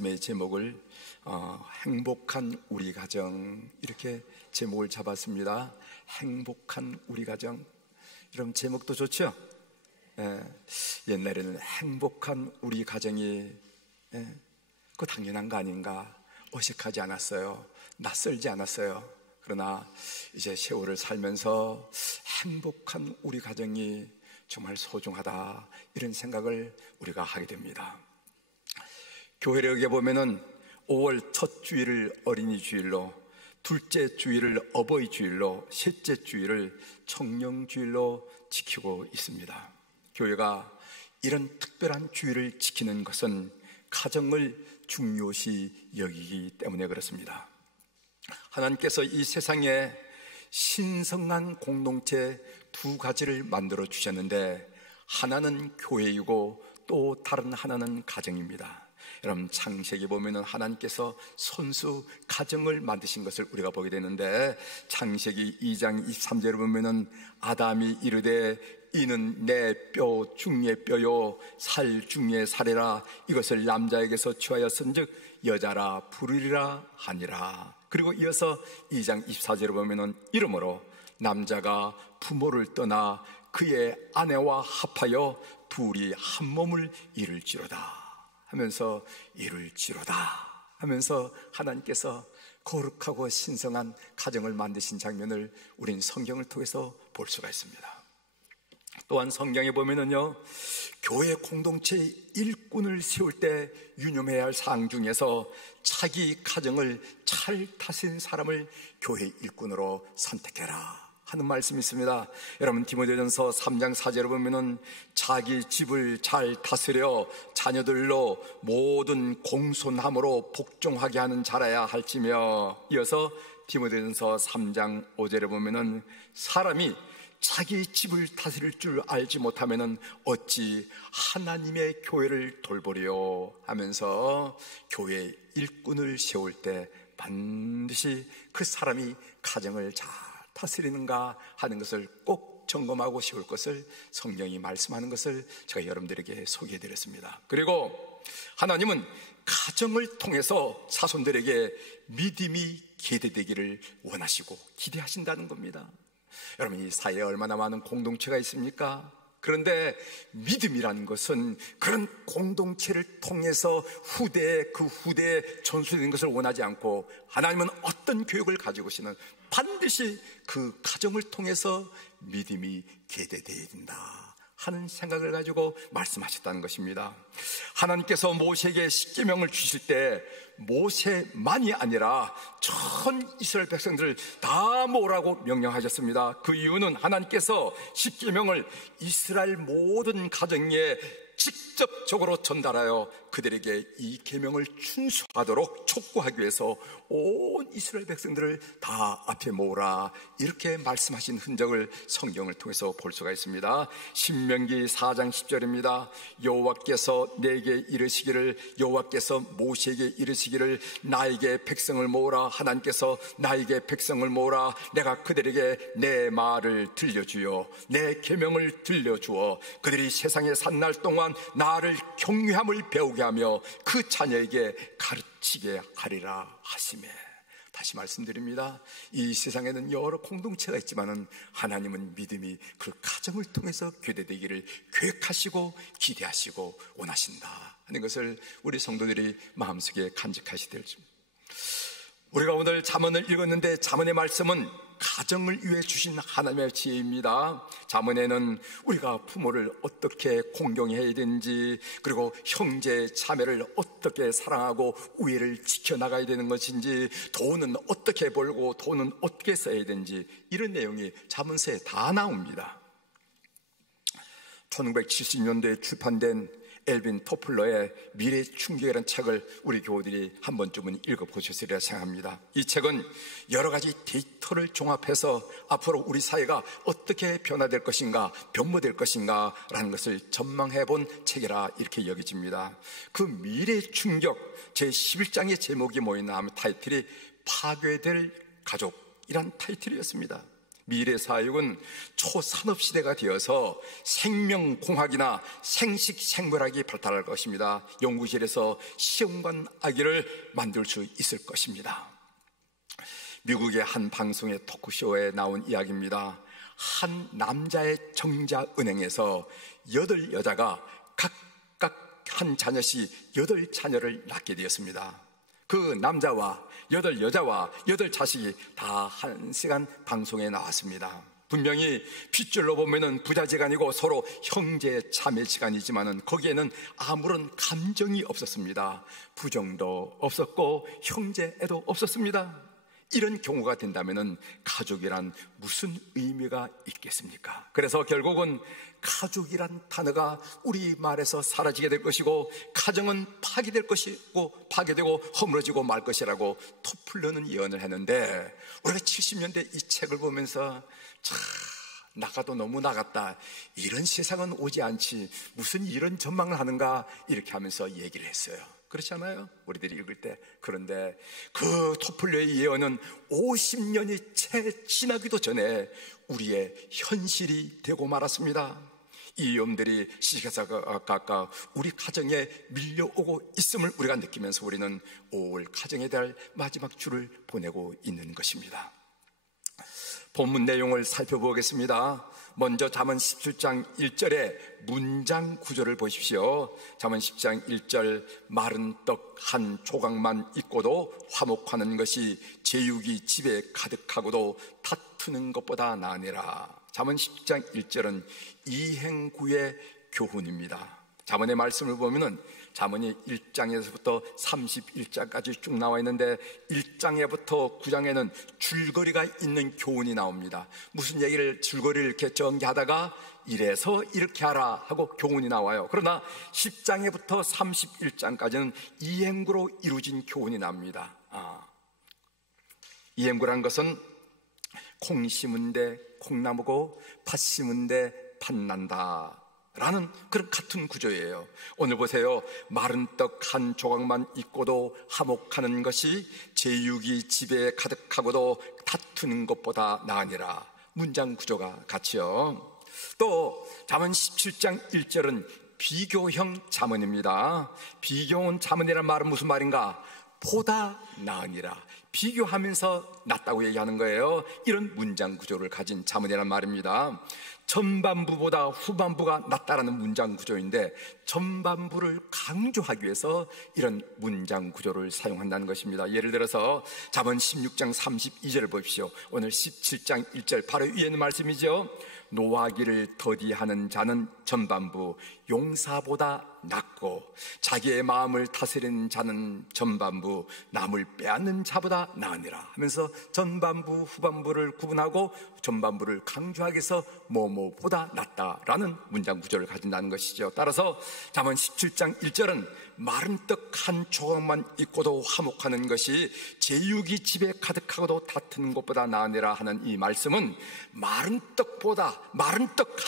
말씀의 제목을 행복한 우리 가정, 이렇게 제목을 잡았습니다. 행복한 우리 가정. 여러분, 제목도 좋죠? 옛날에는 행복한 우리 가정이 그 당연한 거 아닌가, 어색하지 않았어요. 낯설지 않았어요. 그러나 이제 세월을 살면서 행복한 우리 가정이 정말 소중하다, 이런 생각을 우리가 하게 됩니다. 교회력에 보면은 5월 첫 주일을 어린이 주일로, 둘째 주일을 어버이 주일로, 셋째 주일을 청령 주일로 지키고 있습니다. 교회가 이런 특별한 주일을 지키는 것은 가정을 중요시 여기기 때문에 그렇습니다. 하나님께서 이 세상에 신성한 공동체 두 가지를 만들어 주셨는데, 하나는 교회이고 또 다른 하나는 가정입니다. 여러분, 창세기 보면은 하나님께서 손수 가정을 만드신 것을 우리가 보게 되는데, 창세기 2장 23절을 보면은 아담이 이르되 이는 내 뼈 중의 뼈요 살 중의 살이라, 이것을 남자에게서 취하였은즉 여자라 부르리라 하니라. 그리고 이어서 2장 24절을 보면은 이러므로 남자가 부모를 떠나 그의 아내와 합하여 둘이 한 몸을 이룰지로다 하면서, 이룰지로다 하면서 하나님께서 거룩하고 신성한 가정을 만드신 장면을 우린 성경을 통해서 볼 수가 있습니다. 또한 성경에 보면은요, 교회 공동체의 일꾼을 세울 때 유념해야 할 사항 중에서 자기 가정을 잘 다스린 사람을 교회 일꾼으로 선택해라 하는 말씀이 있습니다. 여러분, 디모데전서 3장 4절을 보면은 자기 집을 잘 다스려 자녀들로 모든 공손함으로 복종하게 하는 자라야 할지며, 이어서 디모데전서 3장 5절에 보면은 사람이 자기 집을 다스릴 줄 알지 못하면은 어찌 하나님의 교회를 돌보리요 하면서, 교회 일꾼을 세울 때 반드시 그 사람이 가정을 잘 다스리는가 하는 것을 꼭 점검하고 세울 것을 성경이 말씀하는 것을 제가 여러분들에게 소개해 드렸습니다. 그리고 하나님은 가정을 통해서 자손들에게 믿음이 계대되기를 원하시고 기대하신다는 겁니다. 여러분, 이 사회에 얼마나 많은 공동체가 있습니까? 그런데 믿음이라는 것은 그런 공동체를 통해서 그 후대에 전수되는 것을 원하지 않고, 하나님은 어떤 교육을 가지고 오시는 반드시 그 가정을 통해서 믿음이 계대되어야 된다 하는 생각을 가지고 말씀하셨다는 것입니다. 하나님께서 모세에게 십계명을 주실 때 모세만이 아니라 전 이스라엘 백성들을 다 모으라고 명령하셨습니다. 그 이유는 하나님께서 십계명을 이스라엘 모든 가정에 직접적으로 전달하여 그들에게 이 계명을 준수하도록 촉구하기 위해서 온 이스라엘 백성들을 다 앞에 모으라, 이렇게 말씀하신 흔적을 성경을 통해서 볼 수가 있습니다. 신명기 4장 10절입니다. 여호와께서 내게 이르시기를, 여호와께서 모세에게 이르시기를 나에게 백성을 모으라. 하나님께서 나에게 백성을 모으라. 내가 그들에게 내 말을 들려주어 내 계명을 들려주어 그들이 세상에 산 날 동안 나를 경외함을 배우게 하며 그 자녀에게 가르치게 하리라 하시매. 다시 말씀드립니다. 이 세상에는 여러 공동체가 있지만은 하나님은 믿음이 그 가정을 통해서 교대되기를 계획하시고 기대하시고 원하신다 하는 것을 우리 성도들이 마음속에 간직하시되 됩니다. 우리가 오늘 잠언을 읽었는데, 잠언의 말씀은 가정을 위해 주신 하나님의 지혜입니다. 잠언에는 우리가 부모를 어떻게 공경해야 되는지, 그리고 형제 자매를 어떻게 사랑하고 우애를 지켜나가야 되는 것인지, 돈은 어떻게 벌고 돈은 어떻게 써야 되는지, 이런 내용이 잠언서에 다 나옵니다. 1970년대에 출판된 엘빈 토플러의 미래 충격이라는 책을 우리 교우들이 한 번쯤은 읽어보셨으리라 생각합니다. 이 책은 여러 가지 데이터를 종합해서 앞으로 우리 사회가 어떻게 변화될 것인가, 변모될 것인가 라는 것을 전망해 본 책이라 이렇게 여겨집니다. 그 미래 충격 제11장의 제목이 뭐였나 하면 타이틀이 파괴될 가족이란 타이틀이었습니다. 미래 사육은 초산업 시대가 되어서 생명공학이나 생식생물학이 발달할 것입니다. 연구실에서 시험관 아기를 만들 수 있을 것입니다. 미국의 한 방송의 토크쇼에 나온 이야기입니다. 한 남자의 정자은행에서 8여자가 각각 한 자녀씩 8자녀를 낳게 되었습니다. 그 남자와 8여자와 8자식이 다 1시간 방송에 나왔습니다. 분명히 핏줄로 보면은 부자지간이고 서로 형제 자매 시간이지만은 거기에는 아무런 감정이 없었습니다. 부정도 없었고 형제애도 없었습니다. 이런 경우가 된다면은 가족이란 무슨 의미가 있겠습니까? 그래서 결국은 가족이란 단어가 우리 말에서 사라지게 될 것이고, 가정은 파괴될 것이고, 파괴되고 허물어지고 말 것이라고 토플러는 예언을 했는데, 우리가 70년대 이 책을 보면서 참 나가도 너무 나갔다, 이런 세상은 오지 않지, 무슨 이런 전망을 하는가, 이렇게 하면서 얘기를 했어요. 그렇지 않아요? 우리들이 읽을 때. 그런데 그 토플러의 예언은 50년이 채 지나기도 전에 우리의 현실이 되고 말았습니다. 이 위험들이 시시각각 우리 가정에 밀려오고 있음을 우리가 느끼면서 우리는 5월 가정에 대한 마지막 주를 보내고 있는 것입니다. 본문 내용을 살펴보겠습니다. 먼저 잠언 17장 1절의 문장 구조를 보십시오. 잠언 10장 1절, 마른 떡 한 조각만 있고도 화목하는 것이 제육이 집에 가득하고도 다투는 것보다 나으니라. 잠언 10장 1절은 이행구의 교훈입니다. 잠언의 말씀을 보면은 잠언이 1장에서부터 31장까지 쭉 나와 있는데 1장에부터 9장에는 줄거리가 있는 교훈이 나옵니다. 무슨 얘기를 줄거리를 이렇게 전개하다가 이래서 이렇게 하라 하고 교훈이 나와요. 그러나 10장에부터 31장까지는 이행구로 이루어진 교훈이 납니다. 이행구란 것은 콩 심은 데 콩나무고 팥 심은 데 팥난다 라는 그런 같은 구조예요. 오늘 보세요. 마른 떡 한 조각만 있고도 화목하는 것이 제육이 집에 가득하고도 다투는 것보다 나으니라. 문장 구조가 같이요. 또 잠언 17장 1절은 비교형 잠언입니다. 비교형 잠언이라는 말은 무슨 말인가? 보다 나으니라. 비교하면서 낫다고 얘기하는 거예요. 이런 문장 구조를 가진 잠언이란 말입니다. 전반부보다 후반부가 낫다라는 문장 구조인데, 전반부를 강조하기 위해서 이런 문장 구조를 사용한다는 것입니다. 예를 들어서 잠언 16장 32절을 보십시오. 오늘 17장 1절 바로 위에 있는 말씀이죠. 노하기를 더디하는 자는 전반부 용사보다 낫고, 자기의 마음을 다스리는 자는 전반부 남을 빼앗는 자보다 나으니라 하면서 전반부 후반부를 구분하고 전반부를 강조하기 위해서 뭐뭐보다 낫다라는 문장 구조를 가진다는 것이죠. 따라서 잠언 17장 1절은 마른 떡 한 조각만 있고도 화목하는 것이 제육이 집에 가득하고도 다투는 것보다 나으니라 하는 이 말씀은 마른 떡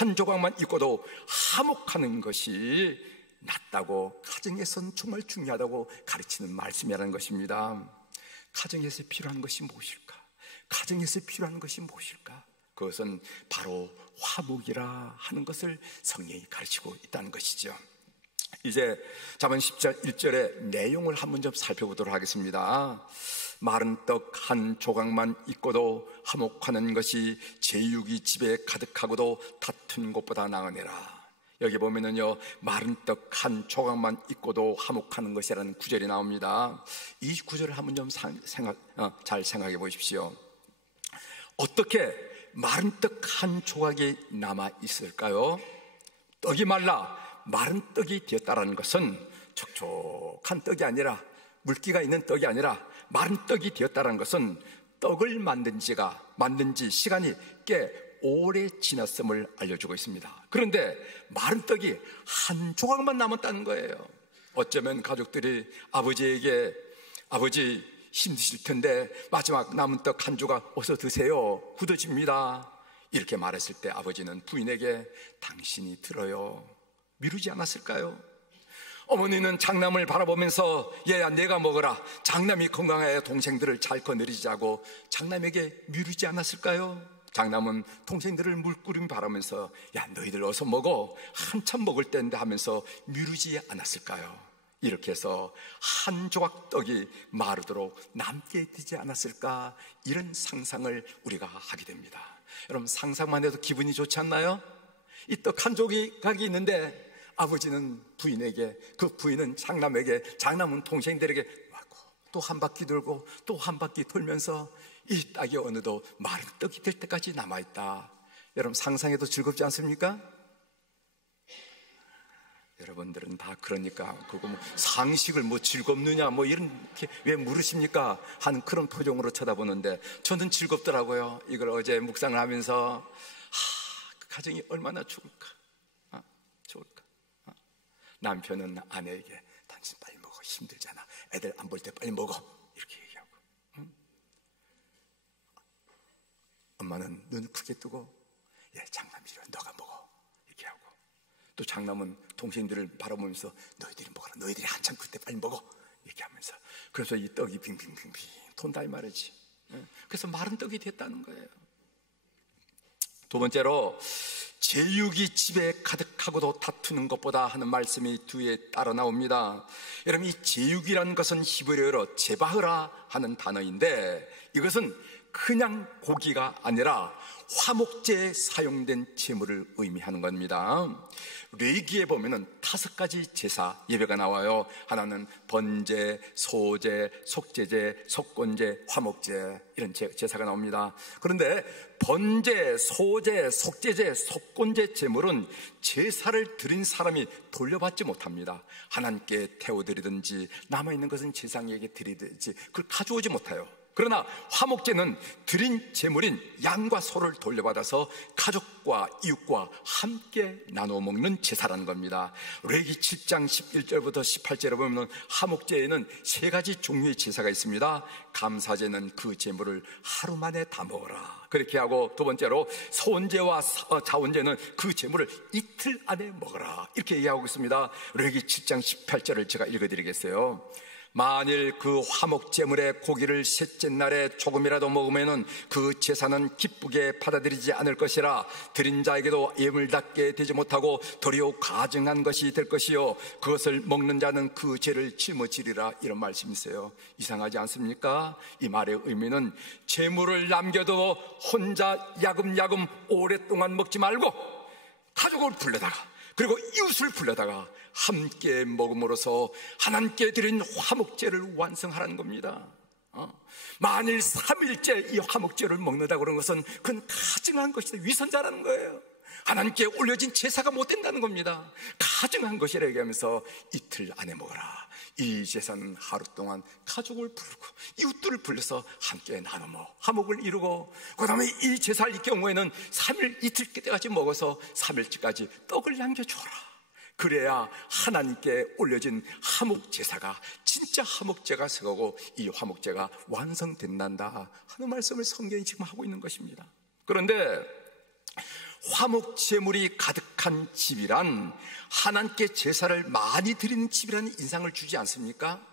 한 조각만 있고도 화목하는 것이 낫다고, 가정에서는 정말 중요하다고 가르치는 말씀이라는 것입니다. 가정에서 필요한 것이 무엇일까? 가정에서 필요한 것이 무엇일까? 그것은 바로 화목이라 하는 것을 성경이 가르치고 있다는 것이죠. 이제 잠언 10장 1절의 내용을 한번 좀 살펴보도록 하겠습니다. 마른 떡 한 조각만 있고도 화목하는 것이 제육이 집에 가득하고도 다투는 것보다 나으니라. 여기 보면은요, 마른 떡 한 조각만 있고도 화목하는 것이라는 구절이 나옵니다. 이 구절을 한번 좀 잘 생각해 보십시오. 어떻게 마른 떡 한 조각이 남아 있을까요? 떡이 말라 마른 떡이 되었다라는 것은 촉촉한 떡이 아니라, 물기가 있는 떡이 아니라 마른 떡이 되었다라는 것은 떡을 만든 지 시간이 꽤 오래 지났음을 알려주고 있습니다. 그런데 마른 떡이 한 조각만 남았다는 거예요. 어쩌면 가족들이 아버지에게, 아버지 힘드실 텐데 마지막 남은 떡 한 조각 어서 드세요, 굳어집니다, 이렇게 말했을 때 아버지는 부인에게 당신이 들어요, 미루지 않았을까요? 어머니는 장남을 바라보면서 얘야 내가 먹어라, 장남이 건강해야 동생들을 잘 거느리자고 장남에게 미루지 않았을까요? 장남은 동생들을 물끄러미 바라면서 야, 너희들 어서 먹어, 한참 먹을 때인데 하면서 미루지 않았을까요? 이렇게 해서 한 조각 떡이 마르도록 남게 되지 않았을까, 이런 상상을 우리가 하게 됩니다. 여러분, 상상만 해도 기분이 좋지 않나요? 이 떡 한 조각이 있는데 아버지는 부인에게, 그 부인은 장남에게, 장남은 동생들에게 와고 또 한 바퀴 돌고 또 한 바퀴 돌면서 이 떡이 어느덧 마른 떡이 될 때까지 남아있다. 여러분, 상상해도 즐겁지 않습니까? 여러분들은 다 그러니까 그거 뭐 상식을 뭐 즐겁느냐 뭐 이렇게 왜 물으십니까? 하는 그런 표정으로 쳐다보는데 저는 즐겁더라고요. 이걸 어제 묵상을 하면서 그 가정이 얼마나 좋을까, 좋을까. 남편은 아내에게 당신 빨리 먹어, 힘들잖아, 애들 안 볼 때 빨리 먹어, 이렇게 얘기하고, 엄마는 눈을 크게 뜨고 예, 장남이려 너가 먹어, 이렇게 하고, 또 장남은 동생들을 바라보면서 너희들이 먹어라, 너희들이 한참 그때 빨리 먹어, 이렇게 하면서, 그래서 이 떡이 빙빙빙빙 돈다 이 말이지. 그래서 마른 떡이 됐다는 거예요. 두 번째로, 제육이 집에 가득하고도 다투는 것보다 하는 말씀이 뒤에 따라 나옵니다. 여러분, 이 제육이라는 것은 히브리어로 제바흐라 하는 단어인데, 이것은 그냥 고기가 아니라 화목제에 사용된 제물을 의미하는 겁니다. 레위기에 보면은 5가지 제사 예배가 나와요. 하나는 번제, 소제, 속제제, 속건제, 화목제, 이런 제사가 나옵니다. 그런데 번제, 소제, 속제제, 속건제 제물은 제사를 드린 사람이 돌려받지 못합니다. 하나님께 태워드리든지 남아있는 것은 제사장에게 드리든지 그걸 가져오지 못해요. 그러나 화목제는 드린 제물인 양과 소를 돌려받아서 가족과 이웃과 함께 나눠 먹는 제사라는 겁니다. 레위기 7장 11절부터 18절에 보면 화목제에는 3가지 종류의 제사가 있습니다. 감사제는 그 제물을 하루 만에 다 먹어라, 그렇게 하고, 두 번째로 소원제와 자원제는 그 제물을 이틀 안에 먹어라, 이렇게 얘기하고 있습니다. 레위기 7장 18절을 제가 읽어드리겠어요. 만일 그 화목제물의 고기를 셋째 날에 조금이라도 먹으면 그 제사는 기쁘게 받아들이지 않을 것이라 드린 자에게도 예물답게 되지 못하고 도리어 가증한 것이 될 것이요 그것을 먹는 자는 그 죄를 짊어지리라, 이런 말씀이 있어요. 이상하지 않습니까? 이 말의 의미는 제물을 남겨도 혼자 야금야금 오랫동안 먹지 말고 가족을 불러다가, 그리고 이웃을 불러다가 함께 먹음으로써 하나님께 드린 화목제를 완성하라는 겁니다. 만일 3일째 이 화목제를 먹는다고 그런 것은 그건 가증한 것이다, 위선자라는 거예요. 하나님께 올려진 제사가 못 된다는 겁니다. 가증한 것이라 얘기하면서 이틀 안에 먹어라. 이 제사는 하루 동안 가족을 부르고 이웃들을 불러서 함께 나눠 먹어 화목을 이루고, 그 다음에 이 제사를 이 경우에는 3일 이틀 때까지 먹어서 3일째까지 떡을 남겨줘라. 그래야 하나님께 올려진 화목제사가 진짜 화목제가 서고 이 화목제가 완성된단다 하는 말씀을 성경이 지금 하고 있는 것입니다. 그런데 화목제물이 가득한 집이란 하나님께 제사를 많이 드리는 집이라는 인상을 주지 않습니까?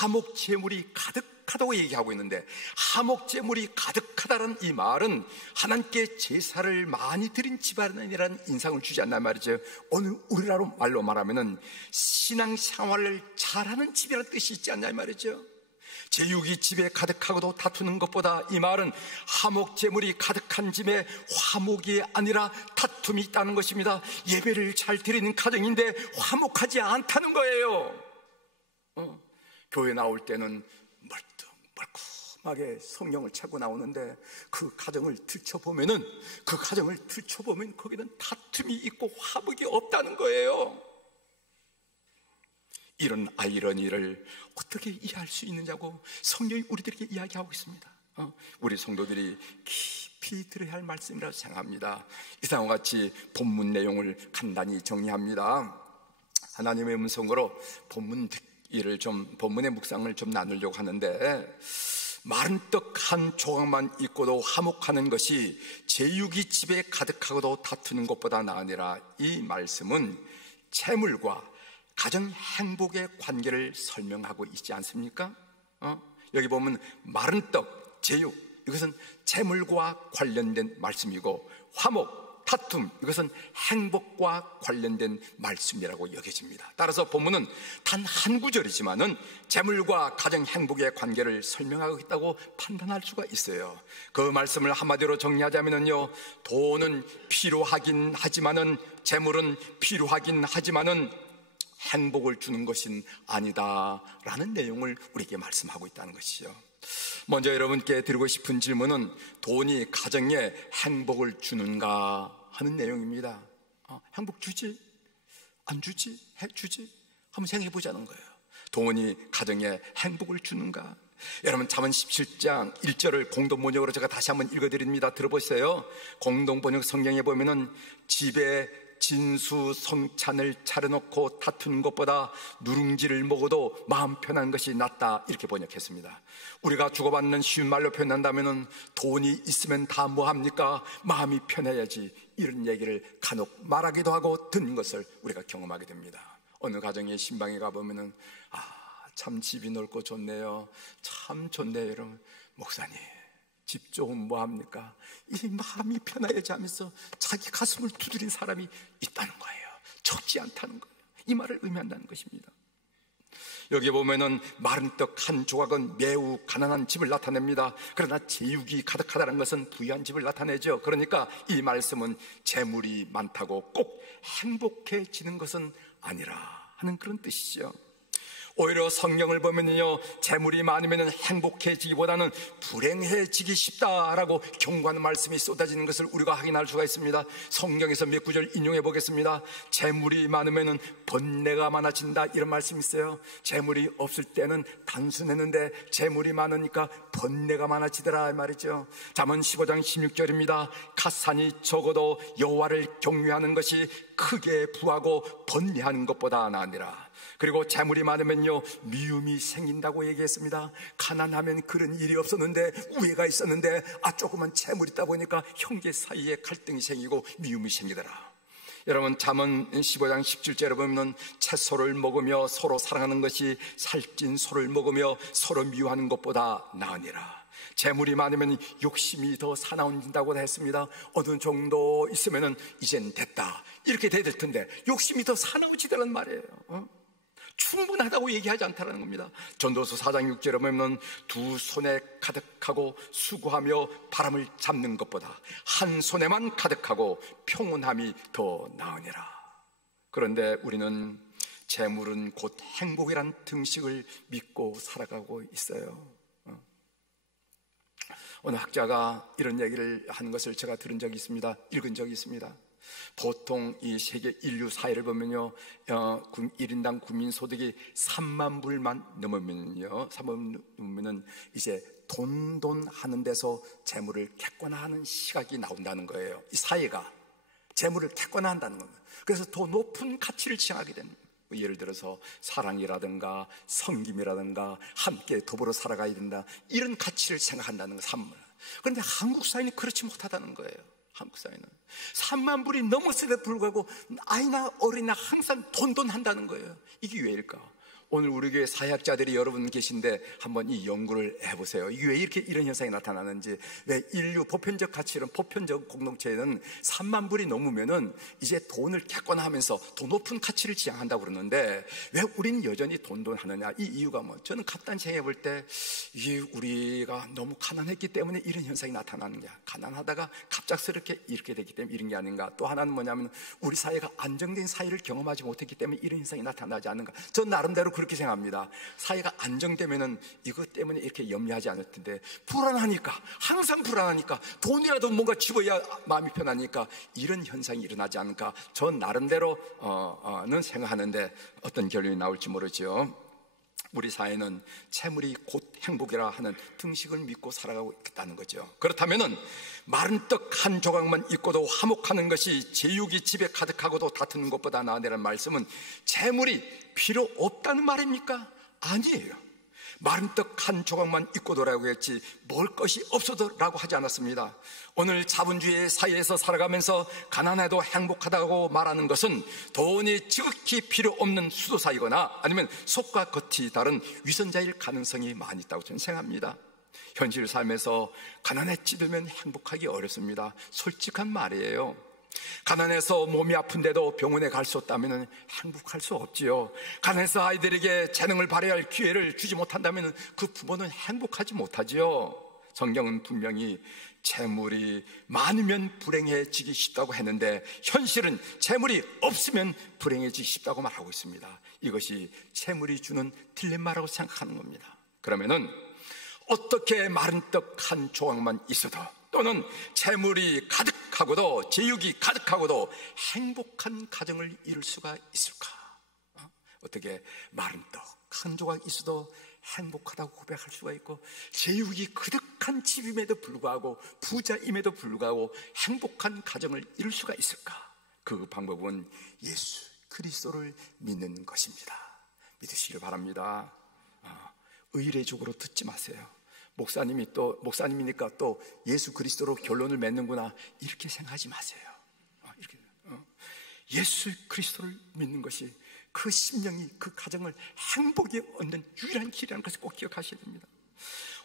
화목제물이 가득하다고 얘기하고 있는데, 화목제물이 가득하다는 이 말은 하나님께 제사를 많이 드린 집안이라는 인상을 주지 않나 말이죠. 오늘 우리나라 말로 말하면은 신앙생활을 잘하는 집이라는 뜻이 있지 않냐 말이죠. 제육이 집에 가득하고도 다투는 것보다 이 말은 화목제물이 가득한 집에 화목이 아니라 다툼이 있다는 것입니다. 예배를 잘 드리는 가정인데 화목하지 않다는 거예요. 교회 나올 때는 멀끔하게 성령을 찾고 나오는데 그 가정을 들춰보면 거기는 다툼이 있고 화목이 없다는 거예요. 이런 아이러니를 어떻게 이해할 수 있느냐고 성경이 우리들에게 이야기하고 있습니다. 우리 성도들이 깊이 들어야 할 말씀이라고 생각합니다. 이상과 같이 본문 내용을 간단히 정리합니다. 하나님의 음성으로 본문의 묵상을 좀 나누려고 하는데, 마른 떡 한 조각만 있고도 화목하는 것이 제육이 집에 가득하고도 다투는 것보다 나으니라. 이 말씀은 재물과 가정 행복의 관계를 설명하고 있지 않습니까? 여기 보면 마른 떡, 제육, 이것은 재물과 관련된 말씀이고, 화목, 다툼, 이것은 행복과 관련된 말씀이라고 여겨집니다. 따라서 본문은 단 한 구절이지만은 재물과 가정 행복의 관계를 설명하고 있다고 판단할 수가 있어요. 그 말씀을 한마디로 정리하자면요, 돈은 필요하긴 하지만은, 재물은 필요하긴 하지만은 행복을 주는 것은 아니다라는 내용을 우리에게 말씀하고 있다는 것이죠. 먼저 여러분께 드리고 싶은 질문은 돈이 가정에 행복을 주는가 하는 내용입니다. 행복 주지? 안 주지? 주지? 한번 생각해 보자는 거예요. 돈이 가정에 행복을 주는가? 여러분, 잠언 17장 1절을 공동번역으로 제가 다시 한번 읽어드립니다. 들어보세요. 공동번역 성경에 보면은 집에 진수성찬을 차려놓고 다투는 것보다 누룽지를 먹어도 마음 편한 것이 낫다, 이렇게 번역했습니다. 우리가 주고받는 쉬운 말로 표현한다면 돈이 있으면 다 뭐합니까? 마음이 편해야지, 이런 얘기를 간혹 말하기도 하고 듣는 것을 우리가 경험하게 됩니다. 어느 가정에 신방에 가보면 참 집이 넓고 좋네요, 참 좋네요. 여러분, 목사님 집 좋으면 뭐합니까? 이 마음이 편해야지 하면서 자기 가슴을 두드린 사람이 있다는 거예요. 적지 않다는 거예요. 이 말을 의미한다는 것입니다. 여기 보면은 마른 떡 한 조각은 매우 가난한 집을 나타냅니다. 그러나 제육이 가득하다는 것은 부유한 집을 나타내죠. 그러니까 이 말씀은 재물이 많다고 꼭 행복해지는 것은 아니라 하는 그런 뜻이죠. 오히려 성경을 보면요, 재물이 많으면 행복해지기보다는 불행해지기 쉽다라고 경고하는 말씀이 쏟아지는 것을 우리가 확인할 수가 있습니다. 성경에서 몇 구절 인용해 보겠습니다. 재물이 많으면 번뇌가 많아진다, 이런 말씀이 있어요. 재물이 없을 때는 단순했는데 재물이 많으니까 번뇌가 많아지더라, 이 말이죠. 잠언 15장 16절입니다. 갓산이 적어도 여호와를 경외하는 것이 크게 부하고 번뇌하는 것보다 나으니라. 그리고 재물이 많으면요, 미움이 생긴다고 얘기했습니다. 가난하면 그런 일이 없었는데, 우애가 있었는데, 조금만 재물 있다 보니까 형제 사이에 갈등이 생기고 미움이 생기더라. 여러분, 잠언 15장 17절에 보면 채소를 먹으며 서로 사랑하는 것이 살찐 소를 먹으며 서로 미워하는 것보다 나으니라. 재물이 많으면 욕심이 더 사나워진다고 했습니다. 어느 정도 있으면 이젠 됐다, 이렇게 돼야 될 텐데 욕심이 더 사나워지더란 말이에요. 충분하다고 얘기하지 않다는 겁니다. 전도서 4장 6절에 보면 두 손에 가득하고 수고하며 바람을 잡는 것보다 한 손에만 가득하고 평온함이 더 나으니라. 그런데 우리는 재물은 곧 행복이란 등식을 믿고 살아가고 있어요. 어느 학자가 이런 얘기를 하는 것을 제가 들은 적이 있습니다. 읽은 적이 있습니다. 보통 이 세계 인류 사회를 보면요, 1인당 국민소득이 3만 불만 넘으면요, 3만 넘으면은 이제 돈 하는 데서 재물을 객관화하는 시각이 나온다는 거예요. 이 사회가 재물을 객관화한다는 겁니다. 그래서 더 높은 가치를 지향하게 되는 거예요. 예를 들어서 사랑이라든가 섬김이라든가 함께 더불어 살아가야 된다, 이런 가치를 생각한다는 거, 산물. 그런데 한국 사회는 그렇지 못하다는 거예요. 한국 사회는 3만 불이 넘었음에도 불구하고 아이나 어린이나 항상 돈 한다는 거예요. 이게 왜일까? 오늘 우리 교회 사회학자들이 여러분 계신데 한번 이 연구를 해보세요. 이게 왜 이렇게 이런 현상이 나타나는지. 왜 인류 보편적 가치는, 보편적 공동체에는 3만 불이 넘으면은 이제 돈을 객관화하면서 더 높은 가치를 지향한다고 그러는데, 왜 우리는 여전히 돈 하느냐? 이 이유가 뭐, 저는 간단히 생각해 볼 때 이게 우리가 너무 가난했기 때문에 이런 현상이 나타나느냐, 가난하다가 갑작스럽게 이렇게 되기 때문에 이런 게 아닌가. 또 하나는 뭐냐면 우리 사회가 안정된 사회를 경험하지 못했기 때문에 이런 현상이 나타나지 않는가. 전 나름대로 그렇게 생각합니다. 사회가 안정되면은 이것 때문에 이렇게 염려하지 않을 텐데, 불안하니까, 항상 불안하니까 돈이라도 뭔가 집어야 마음이 편하니까 이런 현상이 일어나지 않을까. 전 나름대로는 생각하는데 어떤 결론이 나올지 모르죠. 우리 사회는 재물이 곧 행복이라 하는 등식을 믿고 살아가고 있다는 거죠. 그렇다면은 마른 떡 한 조각만 있고도 화목하는 것이 제육이 집에 가득하고도 다투는 것보다 나으니라는 말씀은 재물이 필요 없다는 말입니까? 아니에요. 마른 떡 한 조각만 있고도라고 했지 먹을 것이 없어도라고 하지 않았습니다. 오늘 자본주의 사회에서 살아가면서 가난해도 행복하다고 말하는 것은 돈이 지극히 필요 없는 수도사이거나 아니면 속과 겉이 다른 위선자일 가능성이 많이 있다고 저는 생각합니다. 현실 삶에서 가난에 찌들면 행복하기 어렵습니다. 솔직한 말이에요. 가난해서 몸이 아픈데도 병원에 갈 수 없다면 행복할 수 없지요. 가난해서 아이들에게 재능을 발휘할 기회를 주지 못한다면 그 부모는 행복하지 못하지요. 성경은 분명히 재물이 많으면 불행해지기 쉽다고 했는데 현실은 재물이 없으면 불행해지기 쉽다고 말하고 있습니다. 이것이 재물이 주는 딜레마라고 생각하는 겁니다. 그러면은 어떻게 마른 떡 한 조각만 있어도, 또는 재물이 가득하고도 제육이 가득하고도 행복한 가정을 이룰 수가 있을까? 어떻게 마른 떡 한 조각 있어도 행복하다고 고백할 수가 있고, 제육이 그득한 집임에도 불구하고, 부자임에도 불구하고 행복한 가정을 이룰 수가 있을까? 그 방법은 예수 그리스도를 믿는 것입니다. 믿으시길 바랍니다. 의례적으로 듣지 마세요. 목사님이니까 또 예수 그리스도로 결론을 맺는구나, 이렇게 생각하지 마세요. 예수 그리스도를 믿는 것이 그 심령이, 그 가정을 행복에 얻는 유일한 길이라는 것을 꼭 기억하셔야 됩니다.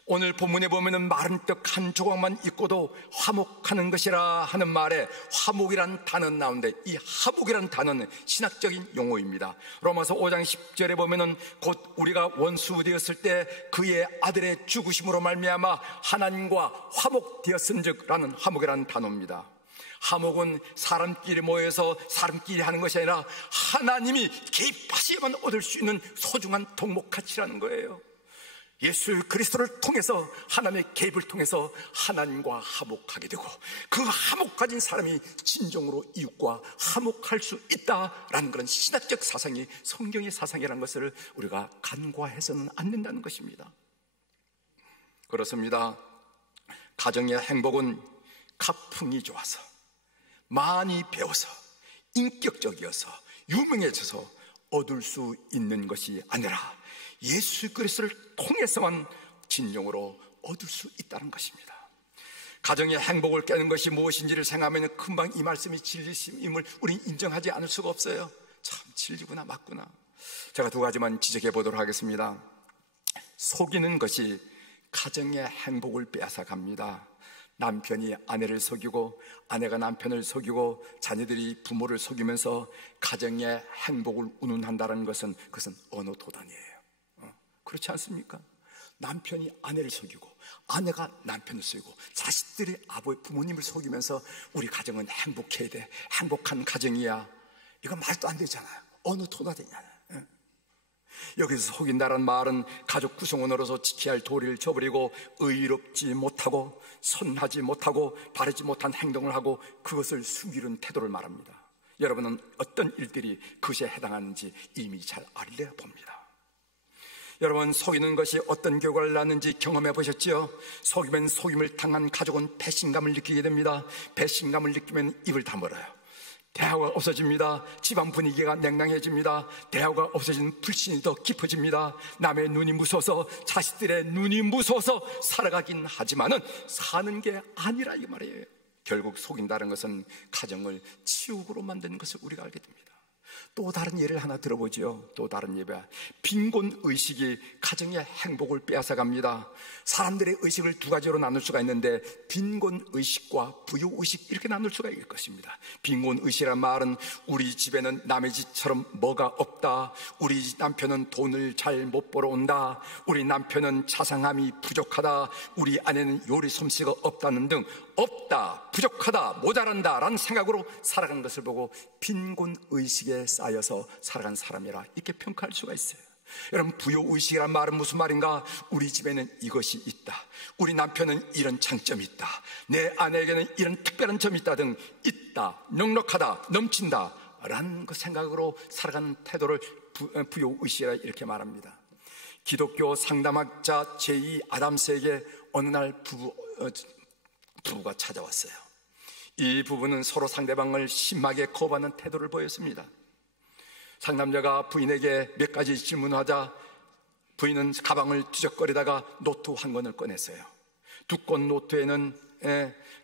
오늘 본문에 보면은 마른 떡 한 조각만 있고도 화목하는 것이라 하는 말에 화목이란 단어는 나오는데, 이 화목이란 단어는 신학적인 용어입니다. 로마서 5장 10절에 보면은 곧 우리가 원수 되었을 때 그의 아들의 죽으심으로 말미암아 하나님과 화목되었은즉 라는 화목이라는 단어입니다. 화목은 사람끼리 모여서 사람끼리 하는 것이 아니라 하나님이 개입하셔야만 얻을 수 있는 소중한 덕목가치라는 거예요. 예수 그리스도를 통해서, 하나님의 개입을 통해서 하나님과 화목하게 되고, 그 화목 가진 사람이 진정으로 이웃과 화목할 수 있다라는 그런 신학적 사상이 성경의 사상이라는 것을 우리가 간과해서는 안 된다는 것입니다. 그렇습니다. 가정의 행복은 가풍이 좋아서, 많이 배워서, 인격적이어서, 유명해져서 얻을 수 있는 것이 아니라 예수 그리스도를 통해서만 진정으로 얻을 수 있다는 것입니다. 가정의 행복을 깨는 것이 무엇인지를 생각하면 금방 이 말씀이 진리심임을 우리는 인정하지 않을 수가 없어요. 참 진리구나 맞구나. 제가 두 가지만 지적해 보도록 하겠습니다. 속이는 것이 가정의 행복을 빼앗아 갑니다. 남편이 아내를 속이고, 아내가 남편을 속이고, 자녀들이 부모를 속이면서 가정의 행복을 운운한다는 것은, 그것은 언어 도단이에요. 그렇지 않습니까? 남편이 아내를 속이고, 아내가 남편을 속이고, 자식들이 부모님을 속이면서 우리 가정은 행복해야 돼, 행복한 가정이야, 이건 말도 안 되잖아요. 어느 토나되냐. 여기서 속인다는 말은 가족 구성원으로서 지켜야 할 도리를 저버리고 의롭지 못하고 선하지 못하고 바르지 못한 행동을 하고 그것을 숨기는 태도를 말합니다. 여러분은 어떤 일들이 그것에 해당하는지 이미 잘 알려 봅니다. 여러분, 속이는 것이 어떤 결과를 낳는지 경험해 보셨지요? 속이면 속임을 당한 가족은 배신감을 느끼게 됩니다. 배신감을 느끼면 입을 다물어요. 대화가 없어집니다. 집안 분위기가 냉랭해집니다. 대화가 없어지는 불신이 더 깊어집니다. 남의 눈이 무서워서, 자식들의 눈이 무서워서 살아가긴 하지만은 사는 게 아니라 이 말이에요. 결국 속인다는 것은 가정을 치욕으로 만드는 것을 우리가 알게 됩니다. 또 다른 예를 하나 들어보죠. 또 다른 예배, 빈곤 의식이 가정의 행복을 빼앗아 갑니다. 사람들의 의식을 두 가지로 나눌 수가 있는데, 빈곤 의식과 부유 의식, 이렇게 나눌 수가 있을 것입니다. 빈곤 의식이란 말은 우리 집에는 남의 집처럼 뭐가 없다, 우리 남편은 돈을 잘 못 벌어온다, 우리 남편은 자상함이 부족하다, 우리 아내는 요리 솜씨가 없다는 등 없다, 부족하다, 모자란다 라는 생각으로 살아간 것을 보고 빈곤 의식에 쌓여서 살아간 사람이라 이렇게 평가할 수가 있어요. 여러분, 부요의식이란 말은 무슨 말인가? 우리 집에는 이것이 있다, 우리 남편은 이런 장점이 있다, 내 아내에게는 이런 특별한 점이 있다 등 있다, 넉넉하다, 넘친다 라는 그 생각으로 살아가는 태도를 부요의식이라 이렇게 말합니다. 기독교 상담학자 제2 아담스에게 어느 날 부부가 찾아왔어요. 이 부부는 서로 상대방을 심하게 거부하는 태도를 보였습니다. 상담자가 부인에게 몇 가지 질문하자 부인은 가방을 뒤적거리다가 노트 한 권을 꺼냈어요. 두꺼운 노트에는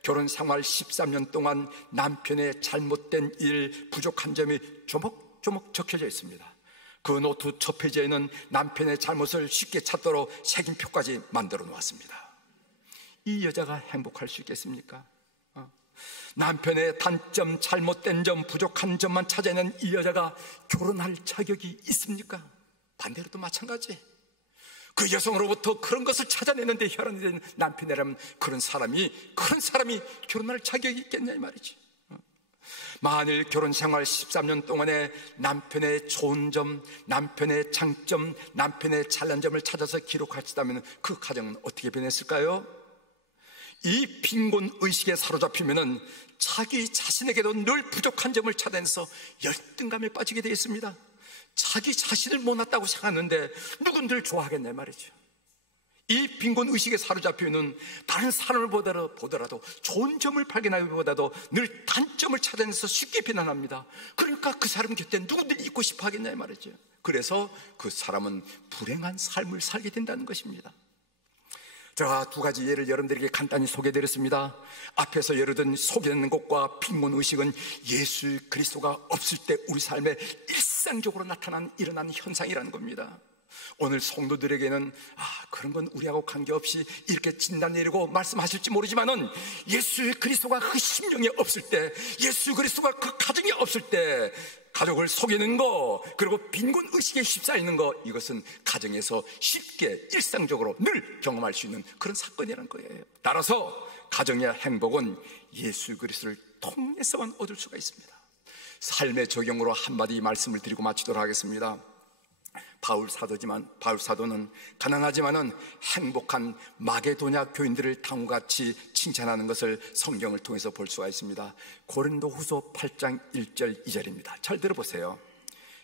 결혼 생활 13년 동안 남편의 잘못된 일, 부족한 점이 조목조목 적혀져 있습니다. 그 노트 첫 페이지에는 남편의 잘못을 쉽게 찾도록 색임표까지 만들어 놓았습니다. 이 여자가 행복할 수 있겠습니까? 남편의 단점, 잘못된 점, 부족한 점만 찾아내는 이 여자가 결혼할 자격이 있습니까? 반대로도 마찬가지. 그 여성으로부터 그런 것을 찾아내는데 혈안이 된 남편이라면 그런 사람이 결혼할 자격이 있겠냐 이 말이지. 만일 결혼 생활 13년 동안에 남편의 좋은 점, 남편의 장점, 남편의 잘난 점을 찾아서 기록하시다면 그 가정은 어떻게 변했을까요? 이 빈곤 의식에 사로잡히면은 자기 자신에게도 늘 부족한 점을 찾아내서 열등감에 빠지게 되어 있습니다. 자기 자신을 못났다고 생각하는데 누군들 좋아하겠냐 말이죠. 이 빈곤 의식에 사로잡히면 다른 사람을 보더라도 좋은 점을 발견하기보다도 늘 단점을 찾아내서 쉽게 비난합니다. 그러니까 그 사람 곁에 누구들이 있고 싶어 하겠냐 말이죠. 그래서 그 사람은 불행한 삶을 살게 된다는 것입니다. 제가 두 가지 예를 여러분들에게 간단히 소개해드렸습니다. 앞에서 예를 든 소개하는 것과 빈곤 의식은 예수 그리스도가 없을 때 우리 삶에 일상적으로 일어나는 현상이라는 겁니다. 오늘 성도들에게는 그런 건 우리하고 관계없이 이렇게 진단 내리고 말씀하실지 모르지만은 예수 그리스도가 그 심령에 없을 때, 예수 그리스도가 그 가정에 없을 때 가족을 속이는 거, 그리고 빈곤 의식에 휩싸이는 거, 이것은 가정에서 쉽게 일상적으로 늘 경험할 수 있는 그런 사건이라는 거예요. 따라서 가정의 행복은 예수 그리스도를 통해서만 얻을 수가 있습니다. 삶의 적용으로 한마디 말씀을 드리고 마치도록 하겠습니다. 바울 사도는 가난하지만은 행복한 마게도냐 교인들을 다음같이 칭찬하는 것을 성경을 통해서 볼 수가 있습니다. 고린도후서 8장 1절 2절입니다. 잘 들어보세요.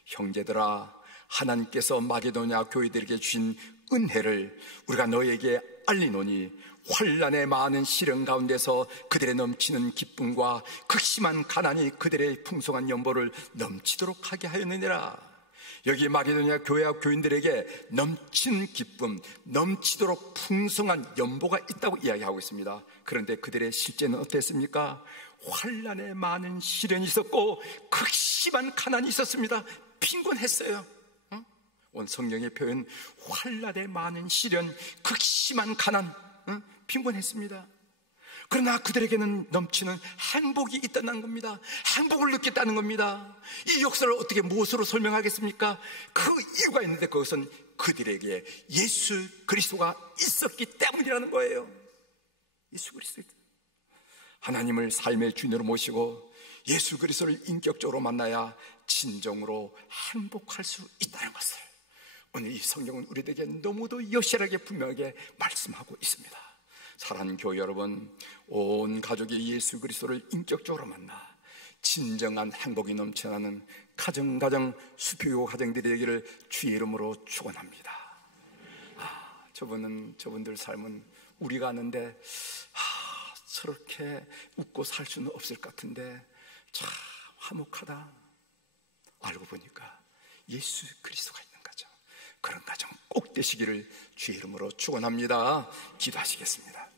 형제들아, 하나님께서 마게도냐 교인들에게 주신 은혜를 우리가 너에게 알리노니 환난의 많은 시련 가운데서 그들의 넘치는 기쁨과 극심한 가난이 그들의 풍성한 연보를 넘치도록 하게 하였느니라. 여기 마게도냐 교회와 교인들에게 넘치는 기쁨, 넘치도록 풍성한 연보가 있다고 이야기하고 있습니다. 그런데 그들의 실제는 어땠습니까? 환난에 많은 시련이 있었고 극심한 가난이 있었습니다. 빈곤했어요. 오늘 성경의 표현, 환난에 많은 시련, 극심한 가난, 빈곤했습니다. 그러나 그들에게는 넘치는 행복이 있다는 겁니다. 행복을 느꼈다는 겁니다. 이 역사를 어떻게 무엇으로 설명하겠습니까? 그 이유가 있는데 그것은 그들에게 예수 그리스도가 있었기 때문이라는 거예요. 예수 그리스도. 하나님을 삶의 주인으로 모시고 예수 그리스도를 인격적으로 만나야 진정으로 행복할 수 있다는 것을 오늘 이 성경은 우리에게 너무도 여실하게 분명하게 말씀하고 있습니다. 사랑하는 교회 여러분, 온 가족이 예수 그리스도를 인격적으로 만나 진정한 행복이 넘쳐나는 가정 수표교 가정들이 되기를 주의 이름으로 축원합니다. 저분들 삶은 우리가 아는데 저렇게 웃고 살 수는 없을 것 같은데 참 화목하다. 알고 보니까 예수 그리스도가 있는 가정, 그런 가정 꼭 되시기를 주의 이름으로 축원합니다. 기도하시겠습니다.